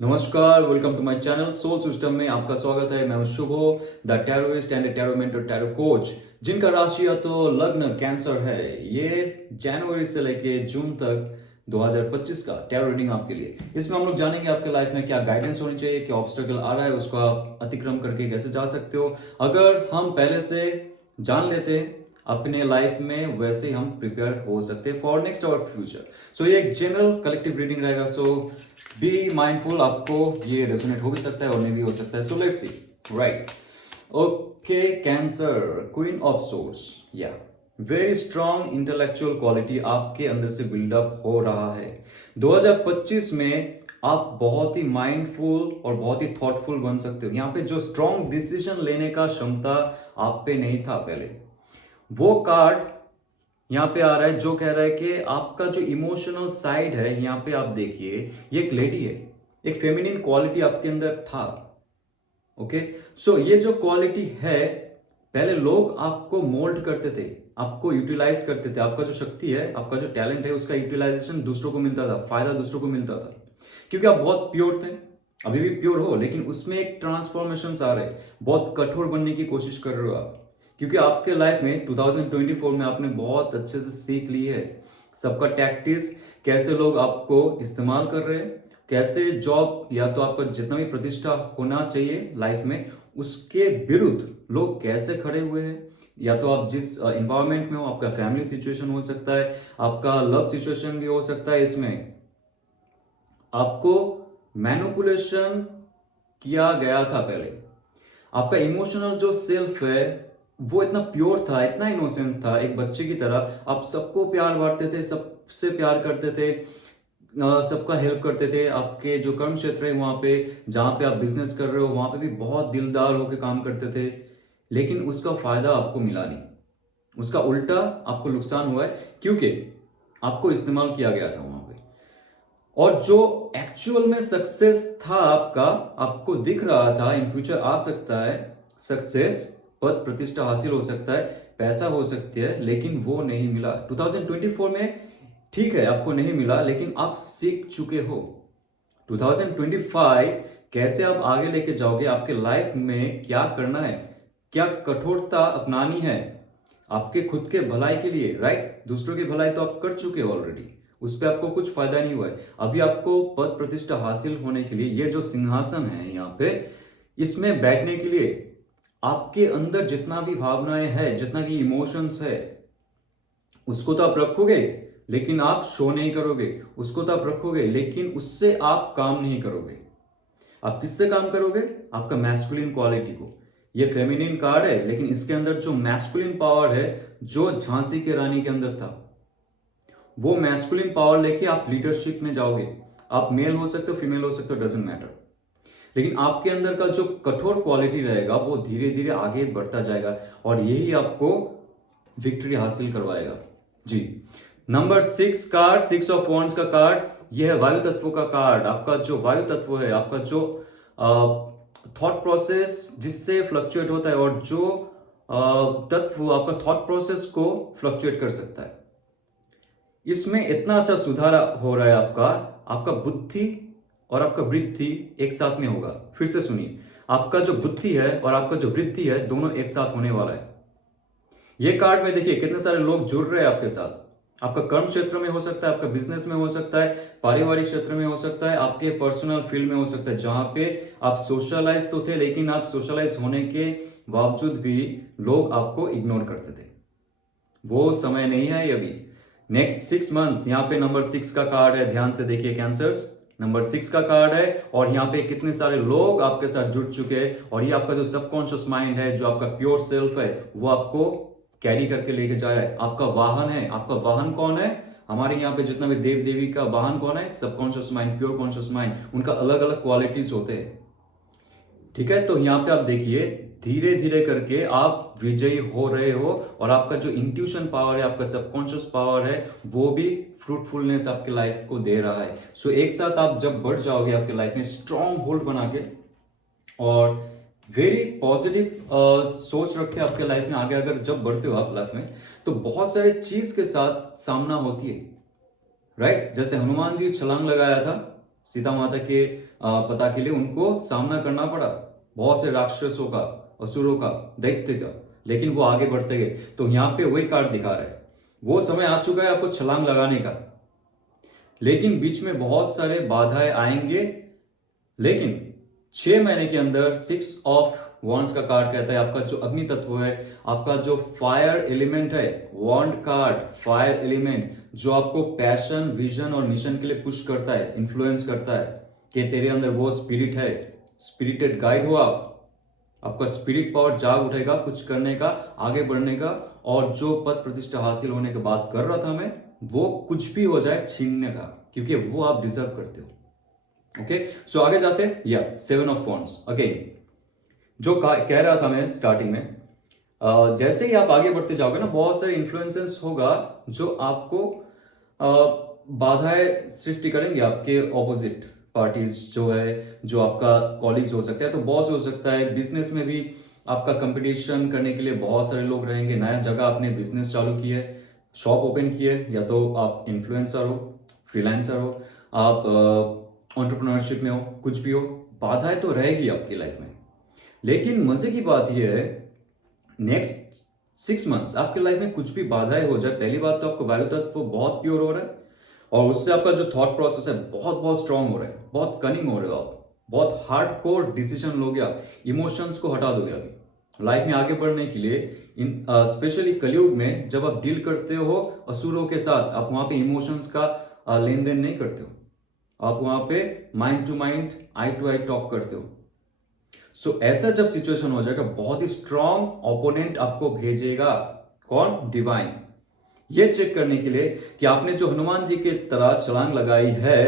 नमस्कार, welcome to my channel soul system में आपका स्वागत है। मैं हूं Shubho, the tarotist and tarot mentor tarot coach, जिनका राशि या तो लग्न कैंसर है। ये जनवरी से लेके जून तक 2025 का टैरो रीडिंग आपके लिए। इसमें हम लोग जानेंगे आपके लाइफ में क्या गाइडेंस होनी चाहिए, क्या ऑब्स्टेकल आ रहा है, उसको आप अतिक्रम करके कैसे जा सकते हो। अगर हम पहले से जान लेते हैं अपने लाइफ में, वैसे हम प्रिपेयर हो सकते हैं फॉर नेक्स्ट आवर फ्यूचर। सो ये एक जनरल कलेक्टिव रीडिंग रहेगा। सो बी माइंडफुल, आपको ये रेजोनेट हो भी सकता है और नहीं भी हो सकता है। So let's see. Right, okay. Cancer, queen of swords, या वेरी स्ट्रॉन्ग इंटेलेक्चुअल क्वालिटी आपके अंदर से बिल्डअप हो रहा है। 2025 में आप बहुत ही माइंडफुल और बहुत ही थॉटफुल बन सकते हो। यहाँ पे जो स्ट्रॉन्ग डिसीजन लेने का क्षमता आप पे नहीं था पहले, वो कार्ड यहाँ पे आ रहा है जो कह रहा है कि आपका जो इमोशनल साइड है, यहाँ पे आप देखिए, ये एक लेडी है, एक फेमिनिन क्वालिटी आपके अंदर था। ओके, सो ये जो क्वालिटी है, पहले लोग आपको मोल्ड करते थे, आपको यूटिलाइज करते थे। आपका जो शक्ति है, आपका जो टैलेंट है, उसका यूटिलाइजेशन दूसरों को मिलता था, फायदा दूसरों को मिलता था, क्योंकि आप बहुत प्योर थे। अभी भी प्योर हो, लेकिन उसमें एक ट्रांसफॉर्मेशन आ रहे हैं। बहुत कठोर बनने की कोशिश कर रहे हो आप, क्योंकि आपके लाइफ में 2024 में आपने बहुत अच्छे से सीख ली है सबका टैक्टिक्स, कैसे लोग आपको इस्तेमाल कर रहे हैं, कैसे जॉब या तो आपका जितना भी प्रतिष्ठा होना चाहिए लाइफ में, उसके विरुद्ध लोग कैसे खड़े हुए हैं। या तो आप जिस इन्वायरमेंट में हो, आपका फैमिली सिचुएशन हो सकता है, आपका लव सिचुएशन भी हो सकता है, इसमें आपको मैनिपुलेशन किया गया था पहले। आपका इमोशनल जो सेल्फ है, वो इतना प्योर था, इतना इनोसेंट था, एक बच्चे की तरह आप सबको प्यार बांटते थे, सबसे प्यार करते थे, सबका हेल्प करते थे। आपके जो कर्म क्षेत्र है वहां पे, जहां पे आप बिजनेस कर रहे हो, वहां पे भी बहुत दिलदार होकर काम करते थे। लेकिन उसका फायदा आपको मिला नहीं, उसका उल्टा आपको नुकसान हुआ है, क्योंकि आपको इस्तेमाल किया गया था वहां पे। और जो एक्चुअल में सक्सेस था आपका, आपको दिख रहा था इन फ्यूचर आ सकता है सक्सेस, पद प्रतिष्ठा हासिल हो सकता है, पैसा हो सकती है, लेकिन वो नहीं मिला 2024 में। ठीक है, आपको नहीं मिला, लेकिन आप सीख चुके हो। 2025 कैसे आप आगे लेके जाओगे, आपके लाइफ में क्या करना है, क्या कठोरता अपनानी है आपके खुद के भलाई के लिए। राइट, दूसरों की भलाई तो आप कर चुके हो ऑलरेडी, उस पर आपको कुछ फायदा नहीं हुआ है। अभी आपको पद प्रतिष्ठा हासिल होने के लिए ये जो सिंहासन है यहाँ पे, इसमें बैठने के लिए आपके अंदर जितना भी भावनाएं है, जितना भी इमोशंस है, उसको तो आप रखोगे, लेकिन आप शो नहीं करोगे। उसको तो आप रखोगे, लेकिन उससे आप काम नहीं करोगे। आप किससे काम करोगे? आपका मैस्कुलिन क्वालिटी को। ये फेमिनिन कार्ड है, लेकिन इसके अंदर जो मैस्कुलिन पावर है, जो झांसी की रानी के अंदर था, वो मैस्कुलिन पावर लेके आप लीडरशिप में जाओगे। आप मेल हो सकते हो, फीमेल हो सकते हो, डजेंट मैटर। लेकिन आपके अंदर का जो कठोर क्वालिटी रहेगा, वो धीरे धीरे आगे बढ़ता जाएगा, और यही आपको विक्ट्री हासिल करवाएगा। जी, नंबर 6 कार्ड, 6 ऑफ वॉन्ड्स का कार्ड, यह है वायु तत्व का कार्ड। आपका जो वायु तत्व है, आपका जो थॉट प्रोसेस जिससे फ्लक्चुएट होता है, और जो तत्व आपका थॉट प्रोसेस को फ्लक्चुएट कर सकता है, इसमें इतना अच्छा सुधार हो रहा है। आपका आपका बुद्धि और आपका वृद्धि एक साथ में होगा। फिर से सुनिए, आपका जो बुद्धि है और आपका जो वृद्धि है, दोनों एक साथ होने वाला है। ये कार्ड में देखिए कितने सारे लोग जुड़ रहे हैं आपके साथ। आपका कर्म क्षेत्र में हो सकता है, आपका बिजनेस में हो सकता है, पारिवारिक क्षेत्र में हो सकता है, आपके पर्सनल फील्ड में हो सकता है, जहां पे आप सोशलाइज तो थे, लेकिन आप सोशलाइज होने के बावजूद भी लोग आपको इग्नोर करते थे। वो समय नहीं है अभी। नेक्स्ट 6 मंथ्स, यहाँ पे नंबर 6 का कार्ड है, ध्यान से देखिए कैंसर्स, नंबर 6 का कार्ड है, और यहाँ पे कितने सारे लोग आपके साथ जुड़ चुके हैं, और ये आपका जो सबकॉन्शियस माइंड है, जो आपका प्योर सेल्फ है, वो आपको कैरी करके लेके जाए। आपका वाहन है। आपका वाहन कौन है? हमारे यहाँ पे जितना भी देव देवी का वाहन कौन है? Subconscious mind, pure conscious mind. उनका अलग अलग क्वालिटीज होते हैं। ठीक है, तो यहाँ पे आप देखिए, धीरे धीरे करके आप विजयी हो रहे हो, और आपका जो इंट्यूशन पावर है, आपका सबकॉन्शियस पावर है, वो भी फ्रूटफुलनेस आपके लाइफ को दे रहा है। सो एक साथ आप जब बढ़ जाओगे आपके लाइफ में, स्ट्रॉन्ग होल्ड बना के, और वेरी पॉजिटिव सोच रखे आपके लाइफ में आगे, अगर जब बढ़ते हो आप लाइफ में, तो बहुत सारे चीज के साथ सामना होती है। राइट, जैसे हनुमान जी छलांग लगाया था सीता माता के पता के लिए उनको सामना करना पड़ा, बहुत से राक्षसों का, असुरों का, दैत्य का, लेकिन वो आगे बढ़ते गए। तो यहाँ पे वही कार्ड दिखा रहा है, वो समय आ चुका है आपको छलांग लगाने का, लेकिन बीच में बहुत सारे बाधाएं आएंगे। लेकिन 6 महीने के अंदर 6 ऑफ वॉन्ड्स का कार्ड कहता है आपका जो अग्नि तत्व है, आपका जो फायर एलिमेंट है, वॉन्ड कार्ड फायर एलिमेंट, जो आपको पैशन, विजन और मिशन के लिए पुश करता है, इन्फ्लुएंस करता है कि तेरे अंदर वो स्पिरिट है, स्पिरिटेड गाइड हो आप, आपका स्पिरिट पावर जाग उठेगा कुछ करने का, आगे बढ़ने का, और जो पद प्रतिष्ठा हासिल होने की बात कर रहा था मैं, वो कुछ भी हो जाए छीनने का, क्योंकि वो आप डिजर्व करते हो। ओके, सो आगे जाते हैं। या 7 ऑफ वॉन्ड्स अगेन, जो कह रहा था मैं स्टार्टिंग में, जैसे ही आप आगे बढ़ते जाओगे ना, बहुत सारे इन्फ्लुएंसेस होगा जो आपको बाधाएं सृष्टि करेंगे, आपके ऑपोजिट पार्टीज जो है, जो आपका कॉलीग्स हो सकता है, तो बॉस हो सकता है, बिजनेस में भी आपका कंपटीशन करने के लिए बहुत सारे लोग रहेंगे। नया जगह आपने बिजनेस चालू की है, शॉप ओपन की है, या तो आप इन्फ्लुएंसर हो, फ्रीलांसर हो, आप एंटरप्रेन्योरशिप में हो, कुछ भी हो, बाधाएं तो रहेगी आपकी लाइफ में। लेकिन मजे की बात यह है, नेक्स्ट 6 मंथ्स आपके लाइफ में कुछ भी बाधाएं हो जाए, पहली बात तो आपका वायु तत्व बहुत प्योर हो रहा है, और उससे आपका जो थॉट प्रोसेस है बहुत बहुत स्ट्रांग हो रहा है, बहुत कनिंग हो रहे हो आप, बहुत हार्ड कोर डिसीजन लोगे आप, इमोशंस को हटा दोगे अभी लाइफ में आगे बढ़ने के लिए। इन स्पेशली कलयुग में जब आप डील करते हो असुरों के साथ, आप वहां पे इमोशंस का लेन देन नहीं करते हो, आप वहां पे mind to mind, I to I talk करते हो। सो ऐसा जब सिचुएशन हो जाएगा, बहुत ही स्ट्रांग ओपोनेंट आपको भेजेगा, कौन? डिवाइन, ये चेक करने के लिए कि आपने जो हनुमान जी की तरह छलांग लगाई है,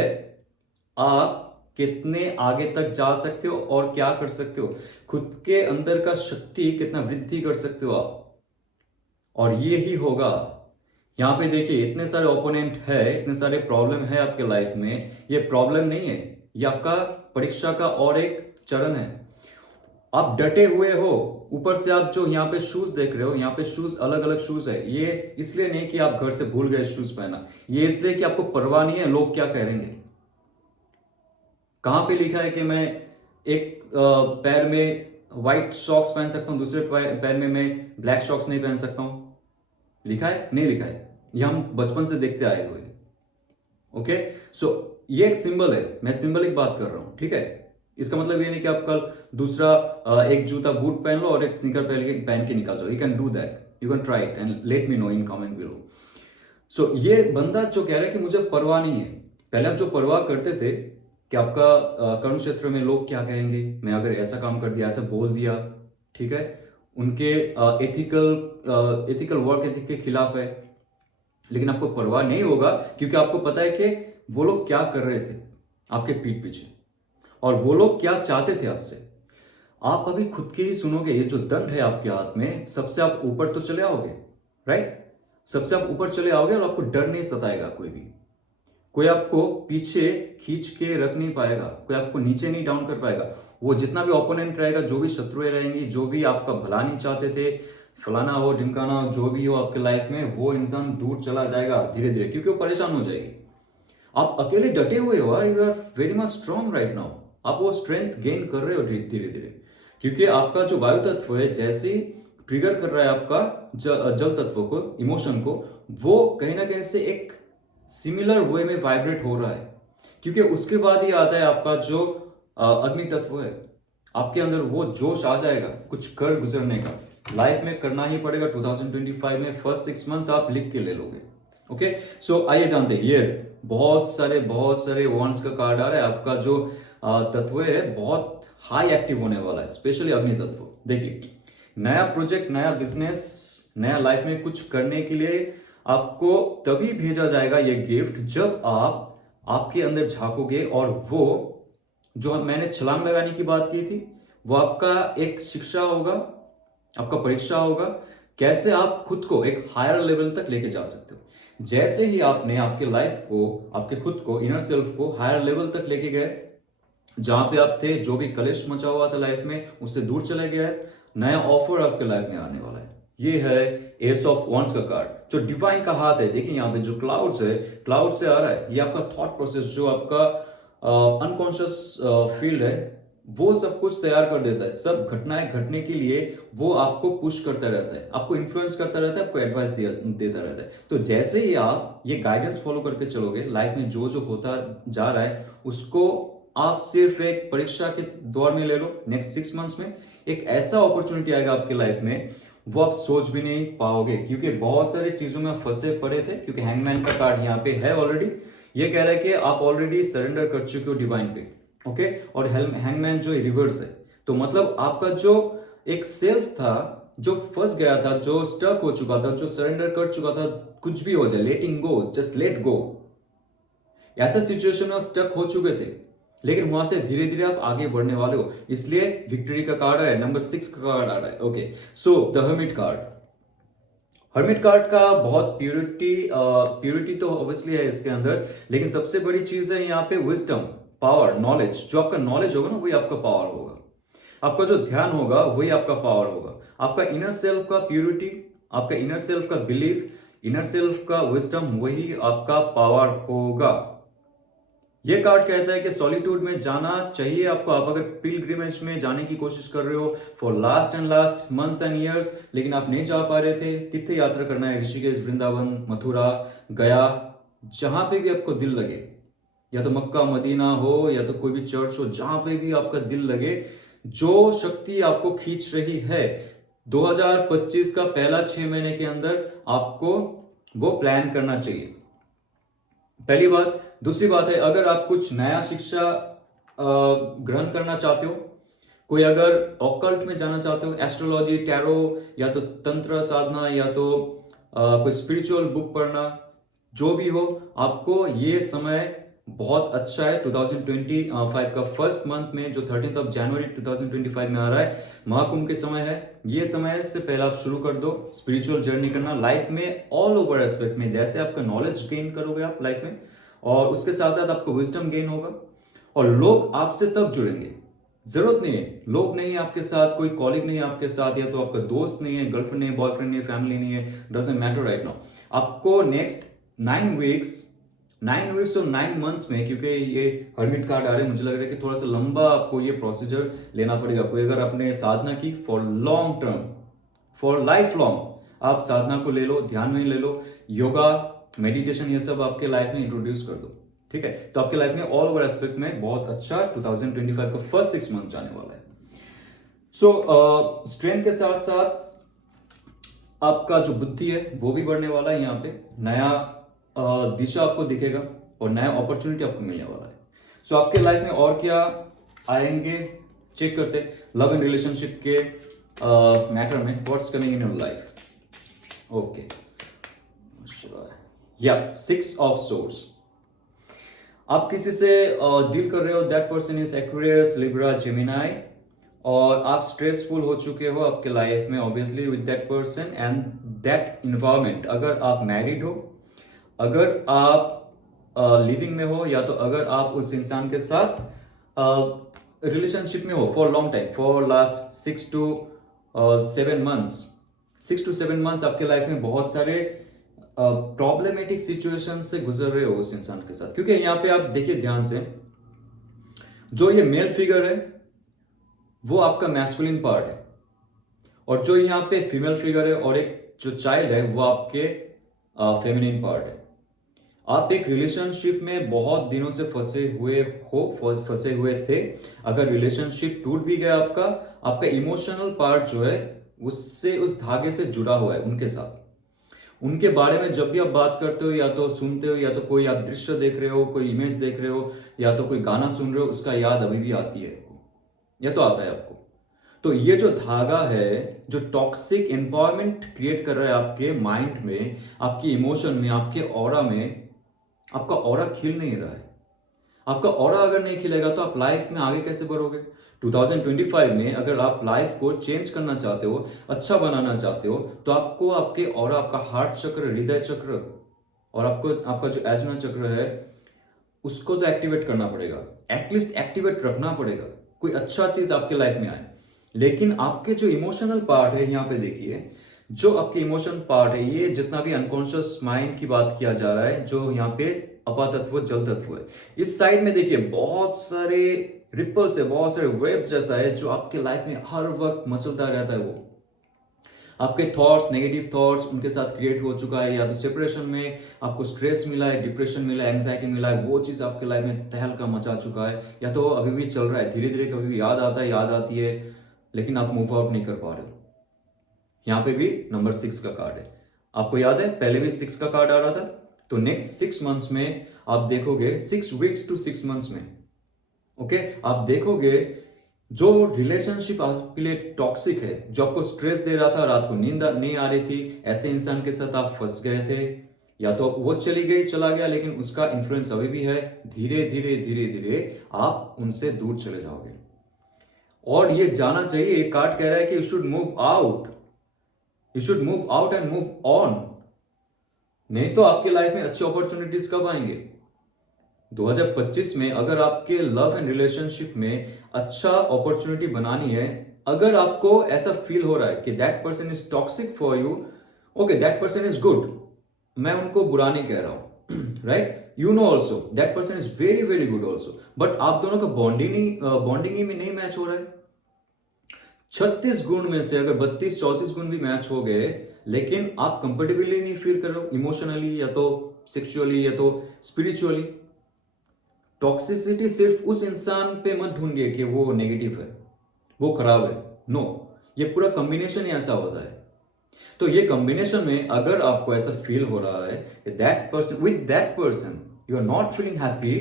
आप कितने आगे तक जा सकते हो और क्या कर सकते हो, खुद के अंदर का शक्ति कितना वृद्धि कर सकते हो आप, और ये ही होगा। यहां पे देखिए, इतने सारे ओपोनेंट है, इतने सारे प्रॉब्लम है आपके लाइफ में, ये प्रॉब्लम नहीं है, ये आपका परीक्षा का और एक चरण है। आप डटे हुए हो, ऊपर से आप जो यहाँ पे शूज देख रहे हो, यहाँ पे शूज अलग अलग शूज है, ये इसलिए नहीं कि आप घर से भूल गए शूज पहना, ये इसलिए कि आपको परवाह नहीं है लोग क्या कहेंगे। कहां पे लिखा है कि मैं एक पैर में व्हाइट सॉक्स पहन सकता हूं, दूसरे पैर में मैं ब्लैक सॉक्स नहीं पहन सकता हूं? लिखा है? नहीं लिखा है, ये हम बचपन से देखते आए हुए। ओके, सो ये एक सिंबल है, मैं सिंबलिक बात कर रहा हूं, ठीक है। इसका मतलब ये नहीं कि आप कल दूसरा एक जूता बूट पहन लो और एक स्नीकर पहन के निकल जाओ। You can do that, you can try it and let me know in comment below. So ये बंदा जो कह रहा है कि मुझे परवाह नहीं है, पहले आप जो परवाह करते थे कि आपका कर्म क्षेत्र में लोग क्या कहेंगे, मैं अगर ऐसा काम कर दिया, ऐसा बोल दिया, ठीक है, उनके एथिकल वर्क एथिक के खिलाफ है, लेकिन आपको परवाह नहीं होगा, क्योंकि आपको पता है कि वो लोग क्या कर रहे थे आपके पीठ पीछे, और वो लोग क्या चाहते थे आपसे। आप अभी खुद की ही सुनोगे, ये जो दंड है आपके हाथ में, सबसे आप ऊपर तो चले आओगे, राइट, सबसे आप ऊपर चले आओगे और आपको डर नहीं सताएगा, कोई आपको पीछे खींच के रख नहीं पाएगा, कोई आपको नीचे नहीं डाउन कर पाएगा। वो जितना भी ओपोनेंट रहेगा, जो भी शत्रुएं रहेंगी, जो भी आपका भला नहीं चाहते थे, फलाना हो ढिमकाना हो, जो भी हो आपके लाइफ में, वो इंसान दूर चला जाएगा धीरे धीरे, क्योंकि वो परेशान हो जाएगी। आप अकेले डटे हुए हो, you are very much strong right now, आप वो स्ट्रेंथ गेन कर रहे हो धीरे धीरे, क्योंकि आपका जो वायु तत्व है जैसे ट्रिगर कर रहा है आपका जल तत्व को, इमोशन को, वो कहीं ना कहीं से एक सिमिलर वे में वाइब्रेट हो रहा है, क्योंकि उसके बाद ही आता है आपका जो अग्नि तत्व है, आपके अंदर वो जोश आ जाएगा कुछ कर गुजरने का, लाइफ में करना ही पड़ेगा। 2025 में फर्स्ट 6 मंथ्स आप लिख के ले लोगे। ओके, सो आइए जानते हैं। यस, बहुत सारे वॉन्ड्स का कार्ड आ रहा है, आपका जो तत्व है बहुत हाई एक्टिव होने वाला है, स्पेशली अग्नि तत्व। देखिए, नया प्रोजेक्ट, नया बिजनेस, नया लाइफ में कुछ करने के लिए आपको तभी भेजा जाएगा ये गिफ्ट जब आप आपके अंदर झांकोगे, और वो जो मैंने छलांग लगाने की बात की थी, वो आपका एक शिक्षा होगा, आपका परीक्षा होगा, कैसे आप खुद को एक हायर लेवल तक लेके जा सकते हो। जैसे ही आपने आपके लाइफ को, आपके खुद को, इनर सेल्फ को हायर लेवल तक लेके गए, जहां पे आप थे, जो भी कलेश मचा हुआ था लाइफ में, उससे दूर चले गए, नया ऑफर आपके लाइफ में आने वाला है। ये है एस ऑफ वॉन्ड्स का कार्ड, जो डिवाइन का हाथ है। देखिए यहाँ पे जो क्लाउड्स है, क्लाउड से आ रहा है, ये आपका थॉट प्रोसेस, जो आपका अनकॉन्शियस फील्ड है, वो सब कुछ तैयार कर देता है। सब घटनाएं घटने के लिए वो आपको पुश करता रहता है, आपको इन्फ्लुएंस करता रहता है, आपको एडवाइस देता रहता है। तो जैसे ही आप ये गाइडेंस फॉलो करके चलोगे, लाइफ में जो जो होता जा रहा है उसको आप सिर्फ एक परीक्षा के दौर में ले लो। नेक्स्ट 6 मंथ्स में एक ऐसा अपॉर्चुनिटी आएगा आपके लाइफ में, वो आप सोच भी नहीं पाओगे, क्योंकि बहुत सारी चीजों में फंसे पड़े थे। क्योंकि हैंगमैन का कार्ड यहाँ पे है ऑलरेडी, ये कह रहा है कि आप ऑलरेडी सरेंडर कर चुके हो डिवाइन पे। ओके, और हैंगमैन जो रिवर्स है, तो मतलब आपका जो एक सेल्फ था जो फंस गया था, जो स्टक हो चुका था, जो सरेंडर कर चुका था, कुछ भी हो जाए, लेटिंग गो, जस्ट लेट गो, ऐसा सिचुएशन में स्टक हो चुके थे। लेकिन वहां से धीरे धीरे आप आगे बढ़ने वाले हो, इसलिए विक्ट्री का कार्ड है, नंबर 6 का कार्ड आ रहा है। Okay, so the hermit card, hermit card का बहुत प्यूरिटी तो ऑब्वियसली है इसके अंदर, लेकिन सबसे बड़ी चीज है यहाँ पे विजडम, पावर, नॉलेज। जो आपका नॉलेज होगा ना वही आपका पावर होगा, आपका जो ध्यान होगा वही आपका पावर होगा। आपका इनर सेल्फ का प्यूरिटी, आपका इनर सेल्फ का बिलीफ, इनर सेल्फ का विजडम, वही आपका पावर होगा। ये कार्ड कहता है कि सॉलिट्यूड में जाना चाहिए आपको। आप अगर पिलग्रिमेज में जाने की कोशिश कर रहे हो for last months and years, लेकिन आप नहीं जा पा रहे थे, तीर्थ यात्रा करना है, ऋषिकेश, वृंदावन, मथुरा, गया, जहां पे भी आपको दिल लगे, या तो मक्का मदीना हो या तो कोई भी चर्च हो, जहां पे भी आपका दिल लगे, जो शक्ति आपको खींच रही है 2025 का पहला 6 महीने के अंदर आपको वो प्लान करना चाहिए, पहली बात। दूसरी बात है, अगर आप कुछ नया शिक्षा ग्रहण करना चाहते हो, कोई अगर ऑकल्ट में जाना चाहते हो, एस्ट्रोलॉजी, टैरो, या तो तंत्र साधना, या तो कोई स्पिरिचुअल बुक पढ़ना, जो भी हो, आपको ये समय बहुत अच्छा है। 2025 का फर्स्ट मंथ में जो 13 जनवरी 2025 में आ रहा है, महाकुंभ के समय है। ये समय से पहले आप शुरू कर दो स्पिरिचुअल जर्नी करना लाइफ में, ऑल ओवर एस्पेक्ट में। जैसे आपका नॉलेज गेन करोगे आप लाइफ में, और उसके साथ साथ आपको विजडम गेन होगा, और लोग आपसे तब जुड़ेंगे। जरूरत नहीं है, लोग नहीं है आपके साथ, कोई कॉलिग नहीं है आपके साथ, या तो आपका दोस्त नहीं है, गर्लफ्रेंड नहीं है, बॉयफ्रेंड नहीं है, फैमिली नहीं है, डजंट मैटर राइट नाउ। आपको नेक्स्ट 9 वीक्स और 9 मंथ्स में, क्योंकि ये हर्मिट कार्ड आ रहे हैं, मुझे लग रहा है कि थोड़ा सा लंबा आपको ये प्रोसीजर लेना पड़ेगा। कोई अगर आपने साधना की for long term, for life long, आप साधना को ले लो, ध्यान में ले लो, योगा, मेडिटेशन, ये सब आपके लाइफ में इंट्रोड्यूस कर दो, ठीक है। तो आपके लाइफ में ऑल ओवर एस्पेक्ट में बहुत अच्छा 2025 का फर्स्ट 6 मंथ जाने वाला है। सो स्ट्रेंथ के साथ साथ आपका जो बुद्धि है वो भी बढ़ने वाला है। यहाँ पे नया दिशा आपको दिखेगा और नया अपॉर्चुनिटी आपको मिलने वाला है। सो आपके लाइफ में और क्या आएंगे, चेक करते लव एंड रिलेशनशिप के मैटर में, what's coming in your life. Okay, या 6 ऑफ सोर्ड्स, आप किसी से डील कर रहे हो, that person is Aquarius, Libra, Gemini, और आप स्ट्रेसफुल हो चुके हो आपके लाइफ में obviously with that person and that environment. अगर आप मैरिड हो, अगर आप लिविंग में हो, या तो अगर आप उस इंसान के साथ रिलेशनशिप में हो for long time, for last 6 to 7 months, 6 to 7 months आपके लाइफ में बहुत सारे प्रॉब्लमेटिक सिचुएशन से गुजर रहे हो उस इंसान के साथ। क्योंकि यहाँ पे आप देखिए ध्यान से, जो ये मेल फिगर है वो आपका मैस्कुलिन पार्ट है, और जो यहाँ पे फीमेल फिगर है और एक जो चाइल्ड है वो आपके फेमिनिन पार्ट है। आप एक रिलेशनशिप में बहुत दिनों से फंसे हुए थे। अगर रिलेशनशिप टूट भी गया आपका, आपका इमोशनल पार्ट जो है उससे, उस धागे से जुड़ा हुआ है उनके साथ। उनके बारे में जब भी आप बात करते हो, या तो सुनते हो, या तो कोई आप दृश्य देख रहे हो, कोई इमेज देख रहे हो, या तो कोई गाना सुन रहे हो, उसका याद अभी भी आती है आपको, या तो आता है आपको। तो ये जो धागा है, जो टॉक्सिक एनवायरनमेंट क्रिएट कर रहा है आपके माइंड में, आपकी इमोशन में, आपके ऑरा में, आपका ऑरा खिल नहीं रहा है। आपका ऑरा अगर नहीं खिलेगा तो आप लाइफ में आगे कैसे बढ़ोगे। 2025 में अगर आप लाइफ को चेंज करना चाहते हो, अच्छा बनाना चाहते हो, तो आपको आपके ऑरा, आपका हार्ट चक्र, हृदय चक्र, और आपको आपका जो एजना चक्र है उसको तो एक्टिवेट करना पड़ेगा, एटलीस्ट एक्टिवेट रखना पड़ेगा, कोई अच्छा चीज आपके लाइफ में आए। लेकिन आपके जो इमोशनल पार्ट है, यहाँ पे देखिए, जो आपके इमोशन पार्ट है, ये जितना भी अनकॉन्शियस माइंड की बात किया जा रहा है, जो यहाँ पे अपातत्व जल तत्व है। इस साइड में देखिए बहुत सारे रिपल्स है, बहुत सारे वेव्स जैसा है जो आपके लाइफ में हर वक्त मचलता रहता है। वो आपके थॉट्स, नेगेटिव थॉट्स उनके साथ क्रिएट हो चुका है, या तो सेपरेशन में आपको स्ट्रेस मिला है, डिप्रेशन मिला है, एंग्जाइटी मिला है, वो चीज़ आपके लाइफ में तहलका मचा चुका है, या तो अभी भी चल रहा है, धीरे धीरे कभी भी याद आता है, याद आती है, लेकिन आप मूव आउट नहीं कर पा रहे हो। यहाँ पे भी नंबर 6 का कार्ड है। आपको याद है पहले भी 6 का कार्ड आ रहा था। तो नेक्स्ट 6 मंथ्स में आप देखोगे, 6 वीक्स टू 6 मंथ्स में, ओके, आप देखोगे जो रिलेशनशिप आपके लिए टॉक्सिक है, जो आपको स्ट्रेस दे रहा था, रात को नींद नहीं आ रही थी, ऐसे इंसान के साथ आप फंस गए थे, या तो वो चली गई, चला गया, लेकिन उसका इन्फ्लुएंस अभी भी है, धीरे धीरे धीरे धीरे आप उनसे दूर चले जाओगे। और ये जाना चाहिए, ये कार्ड कह रहा है कि you should move out, you should move out and move on. नहीं तो आपकी लाइफ में अच्छी अपॉर्चुनिटीज कब आएंगे? 2025 में अगर आपके लव एंड रिलेशनशिप में अच्छा अपॉर्चुनिटी बनानी है, अगर आपको ऐसा फील हो रहा है कि that person is toxic for you, okay, that person is good, मैं उनको बुरा नहीं कह रहा हूं, right, you know also that person is very very good also, but आप दोनों का बॉन्डिंग ही में नहीं मैच हो रहा है। 36 गुण में से अगर 32-34 गुण भी मैच हो गए, लेकिन आप कंफर्टेबली नहीं फील कर रहे हो इमोशनली, या तो सेक्सुअली, या तो स्पिरिचुअली। टॉक्सिसिटी सिर्फ उस इंसान पे मत ढूंढिए कि वो नेगेटिव है, वो खराब है, नो, ये पूरा कॉम्बिनेशन ही ऐसा होता है। तो ये कॉम्बिनेशन में अगर आपको ऐसा फील हो रहा है that person, with that person you are not feeling happy,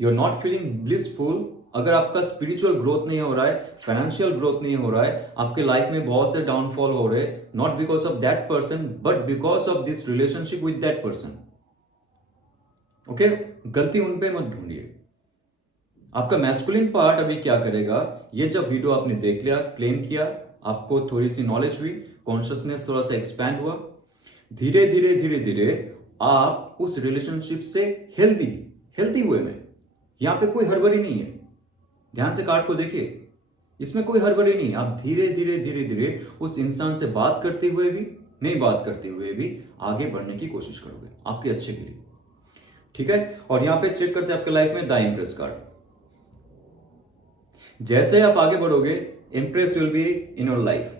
you are not feeling blissful, अगर आपका स्पिरिचुअल ग्रोथ नहीं हो रहा है, फाइनेंशियल ग्रोथ नहीं हो रहा है, आपके लाइफ में बहुत से डाउनफॉल हो रहे हैं, not because of that person but because of this relationship with that person, okay, गलती उन पे मत ढूंढिए। आपका मैस्कुलिन पार्ट अभी क्या करेगा, ये जब वीडियो आपने देख लिया, क्लेम किया, आपको थोड़ी सी नॉलेज हुई, कॉन्शियसनेस थोड़ा सा एक्सपैंड हुआ, धीरे धीरे धीरे धीरे आप उस रिलेशनशिप से हेल्दी वे में, यहां पे कोई हड़बड़ी नहीं है, ध्यान से कार्ड को देखिए, इसमें कोई हड़बड़ी नहीं, आप धीरे धीरे धीरे धीरे उस इंसान से बात करते हुए भी, नहीं बात करते हुए भी आगे बढ़ने की कोशिश करोगे आपके अच्छे के लिए, ठीक है। और यहां पे चेक करते हैं आपके लाइफ में द इम्प्रेस कार्ड। जैसे आप आगे बढ़ोगे, empress will be in your life.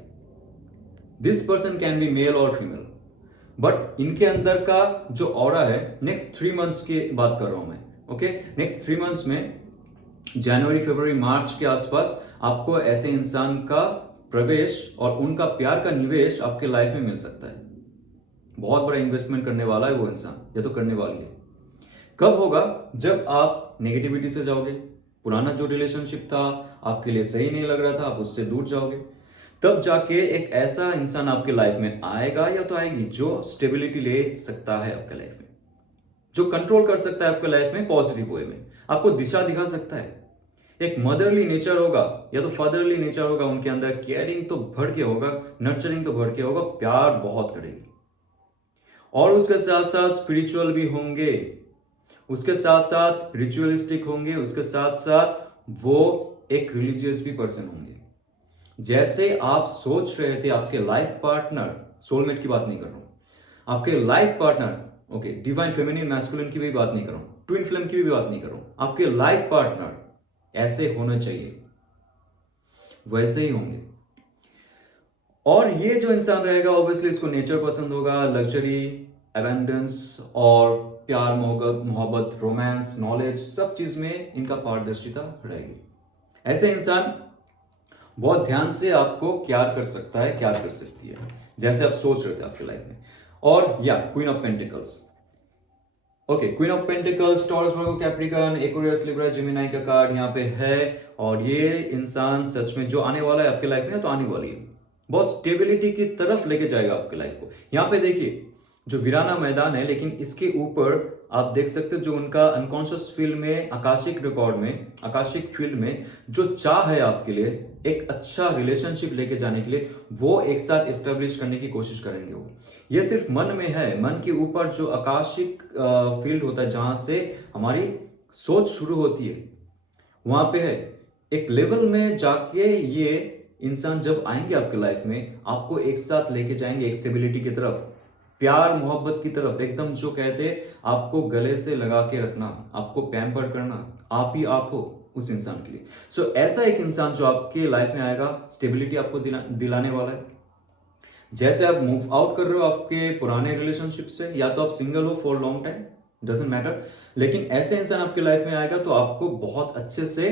This person can be male और फीमेल, बट इनके अंदर का जो ऑरा है, नेक्स्ट 3 मंथ्स की बात कर रहा हूं मैं, ओके, नेक्स्ट 3 मंथ्स में जनवरी, फरवरी, मार्च के आसपास आपको ऐसे इंसान का प्रवेश और उनका प्यार का निवेश आपके लाइफ में मिल सकता है। बहुत बड़ा इन्वेस्टमेंट करने वाला है वो इंसान, या तो करने वाली है। कब होगा? जब आप नेगेटिविटी से जाओगे, पुराना जो रिलेशनशिप था आपके लिए सही नहीं लग रहा था, आप उससे दूर जाओगे, तब जाके एक ऐसा इंसान आपके लाइफ में आएगा या तो आएगी जो स्टेबिलिटी ले सकता है आपके लाइफ में, जो कंट्रोल कर सकता है आपके लाइफ में पॉजिटिव वे में, आपको दिशा दिखा सकता है। एक मदरली नेचर होगा या तो फादरली नेचर होगा उनके अंदर, केयरिंग तो भर के होगा, नर्चरिंग तो भर के होगा, प्यार बहुत करेगी, और उसके साथ साथ स्पिरिचुअल भी होंगे, उसके साथ साथ रिचुअलिस्टिक होंगे, उसके साथ साथ वो एक रिलीजियस भी पर्सन होंगे। जैसे आप सोच रहे थे आपके लाइफ पार्टनर, सोलमेट की बात नहीं कर रहा हूं, आपके life partner, okay, divine feminine masculine की भी बात नहीं कर रहा हूं, ट्विन फ्लेम की भी बात नहीं कर रहा हूं, आपके लाइफ पार्टनर ऐसे होना चाहिए, वैसे ही होंगे। और ये जो इंसान रहेगा ऑब्वियसली इसको नेचर पसंद होगा, लग्जरी, एबेंडेंस और प्यार, मोहब्बत, रोमांस, नॉलेज, सब चीज में इनका पारदर्शिता रहेगी। ऐसे इंसान बहुत ध्यान से आपको प्यार कर सकता है, प्यार कर सकती है, जैसे आप सोच रहे थे आपके लाइफ में। और या queen of pentacles, okay, queen of pentacles, taurus, Virgo, Capricorn, Aquarius, Libra, Gemini का कार्ड यहाँ पे है। और ये इंसान सच में जो आने वाला है आपके लाइफ में, तो आने वाली है, बहुत स्टेबिलिटी की तरफ लेके जाएगा आपके लाइफ को। यहाँ पे देखिए जो वीराना मैदान है, लेकिन इसके ऊपर आप देख सकते हो जो उनका अनकॉन्शियस फील्ड में, आकाशिक रिकॉर्ड में, आकाशिक फील्ड में जो चाह है आपके लिए, एक अच्छा रिलेशनशिप लेके जाने के लिए, वो एक साथ एस्टेब्लिश करने की कोशिश करेंगे। वो ये सिर्फ मन में है, मन के ऊपर जो आकाशिक फील्ड होता है जहां से हमारी सोच शुरू होती है, वहां पे है। एक लेवल में जाके ये इंसान जब आएंगे आपके लाइफ में, आपको एक साथ लेके जाएंगे एक स्टेबिलिटी की तरफ, प्यार मोहब्बत की तरफ एकदम, जो कहते आपको गले से लगा के रखना, आपको पैम्पर करना, आप ही आप हो उस इंसान के लिए। सो ऐसा एक इंसान जो आपके लाइफ में आएगा, स्टेबिलिटी आपको दिलाने वाला है। जैसे आप मूव आउट कर रहे हो आपके पुराने रिलेशनशिप से, या तो आप सिंगल हो for long time, doesn't matter, लेकिन ऐसे इंसान आपके लाइफ में आएगा तो आपको बहुत अच्छे से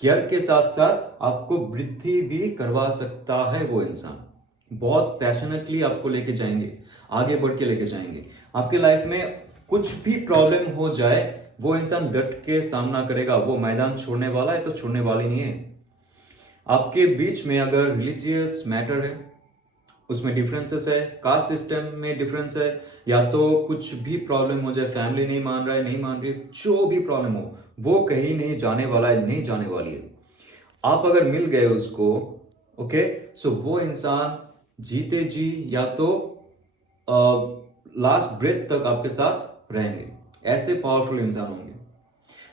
केयर के साथ साथ आपको वृद्धि भी करवा सकता है। वो इंसान बहुत पैशनेटली आपको लेके जाएंगे, आगे बढ़ के लेके जाएंगे। आपके लाइफ में कुछ भी प्रॉब्लम हो जाए, वो इंसान डट के सामना करेगा। वो मैदान छोड़ने वाला है तो छोड़ने वाली नहीं है। आपके बीच में अगर रिलीजियस मैटर है, उसमें डिफरेंसेस है, कास्ट सिस्टम में डिफरेंस है, या तो कुछ भी प्रॉब्लम हो जाए, फैमिली नहीं मान रहा है, नहीं मान रही है, जो भी प्रॉब्लम हो, वो कहीं नहीं जाने वाला है, नहीं जाने वाली है। आप अगर मिल गए उसको, ओके, सो वो इंसान जीते जी या तो लास्ट ब्रेथ तक आपके साथ रहेंगे। ऐसे पावरफुल इंसान होंगे।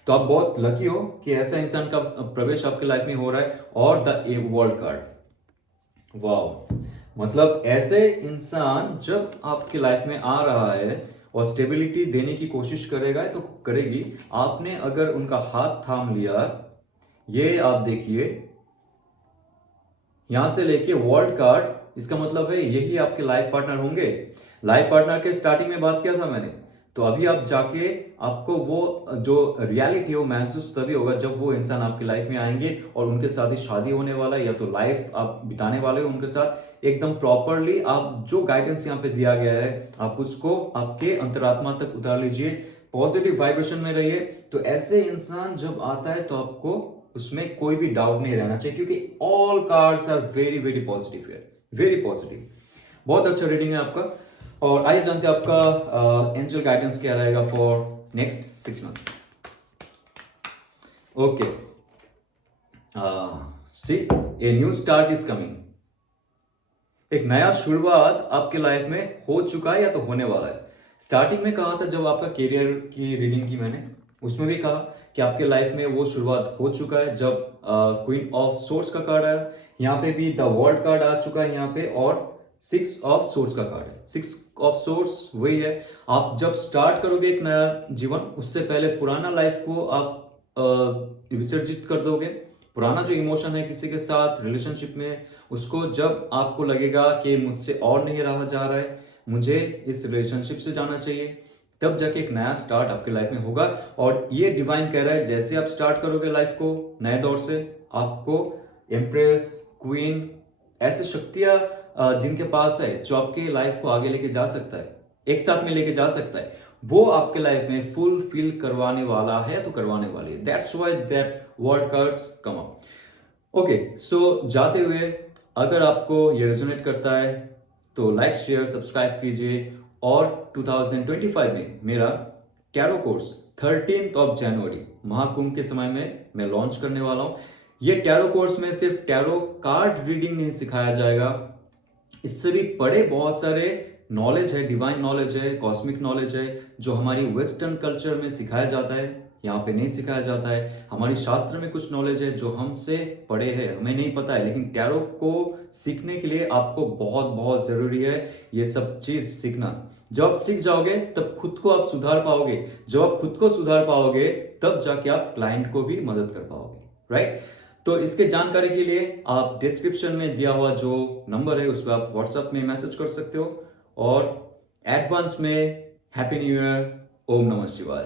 तो आप बहुत लकी हो कि ऐसा इंसान का प्रवेश आपके लाइफ में हो रहा है। और द ए वर्ल्ड कार्ड, वाह, मतलब ऐसे इंसान जब आपकी लाइफ में आ रहा है और स्टेबिलिटी देने की कोशिश करेगा तो करेगी। आपने अगर उनका हाथ थाम लिया, ये आप देखिए, यहां से लेके वर्ल्ड कार्ड, इसका मतलब है यही आपके लाइफ पार्टनर होंगे। लाइफ पार्टनर के स्टार्टिंग में बात किया था मैंने, तो अभी आप जाके आपको वो जो रियलिटी है वो महसूस तभी होगा जब वो इंसान आपकी लाइफ में आएंगे और उनके साथ ही शादी होने वाला है, या तो लाइफ आप बिताने वाले हो उनके साथ एकदम प्रॉपरली। आप जो गाइडेंस यहाँ पे दिया गया है, आप उसको आपके अंतरात्मा तक उतार लीजिए, पॉजिटिव वाइब्रेशन में रहिए। तो ऐसे इंसान जब आता है तो आपको उसमें कोई भी डाउट नहीं रहना चाहिए, क्योंकि all cards are very very positive है, वेरी पॉजिटिव। बहुत अच्छा रीडिंग है आपका। और आइए जानते हैं आपका एंजल गाइडेंस क्या रहेगा for next 6 months. Okay, see, a new start is coming. एक नया शुरुआत आपके लाइफ में हो चुका है या तो होने वाला है। स्टार्टिंग में कहा था जब आपका कैरियर की रीडिंग की मैंने, उसमें भी कहा कि आपके लाइफ में वो शुरुआत हो चुका है जब क्वीन ऑफ सोर्स का कार्ड आया। यहाँ पे भी द वर्ल्ड कार्ड आ चुका है यहाँ पे, और 6 ऑफ सोर्स का कार्ड है। 6 ऑफ सोर्स वही है, आप जब स्टार्ट करोगे एक नया जीवन, उससे पहले पुराना लाइफ को आप विसर्जित कर दोगे। पुराना जो इमोशन है किसी के साथ रिलेशनशिप में, उसको जब आपको लगेगा कि मुझसे और नहीं रहा जा रहा है, मुझे इस रिलेशनशिप से जाना चाहिए, तब जाके एक नया स्टार्ट आपके लाइफ में होगा। और ये डिवाइन कह रहा है जैसे आप स्टार्ट करोगे लाइफ को नए दौर से, आपको एम्प्रेस, क्वीन, ऐसे शक्तियां जिनके पास है, जो आपके लाइफ को आगे लेके जा सकता है, एक साथ में लेके जा सकता है, वो आपके लाइफ में फुलफिल करवाने वाला है, तो करवाने वाली है। That's why that world cards come up. Okay, so जाते हुए अगर आपको ये रेजोनेट करता है तो लाइक, शेयर, सब्सक्राइब कीजिए। और 2025 में मेरा tarot course 13 of January Mahakumbh के समय में मैं लॉन्च करने वाला हूं। ये टैरो कोर्स में सिर्फ टैरो कार्ड रीडिंग नहीं सिखाया जाएगा, इससे भी बड़े बहुत सारे नॉलेज है, डिवाइन नॉलेज है, कॉस्मिक नॉलेज है, जो हमारी वेस्टर्न कल्चर में सिखाया जाता है, यहाँ पे नहीं सिखाया जाता है। हमारी शास्त्र में कुछ नॉलेज है जो हमसे पढ़े हैं, हमें नहीं पता है, लेकिन टैरो को सीखने के लिए आपको बहुत बहुत जरूरी है ये सब चीज सीखना। जब आप सीख जाओगे तब खुद को आप सुधार पाओगे, जब आप खुद को सुधार पाओगे तब जाके आप क्लाइंट को भी मदद कर पाओगे, राइट। तो इसके जानकारी के लिए आप डिस्क्रिप्शन में दिया हुआ जो नंबर है उस पर आप व्हाट्सएप में मैसेज कर सकते हो। और एडवांस में हैप्पी न्यू ईयर, ओम नमः शिवाय।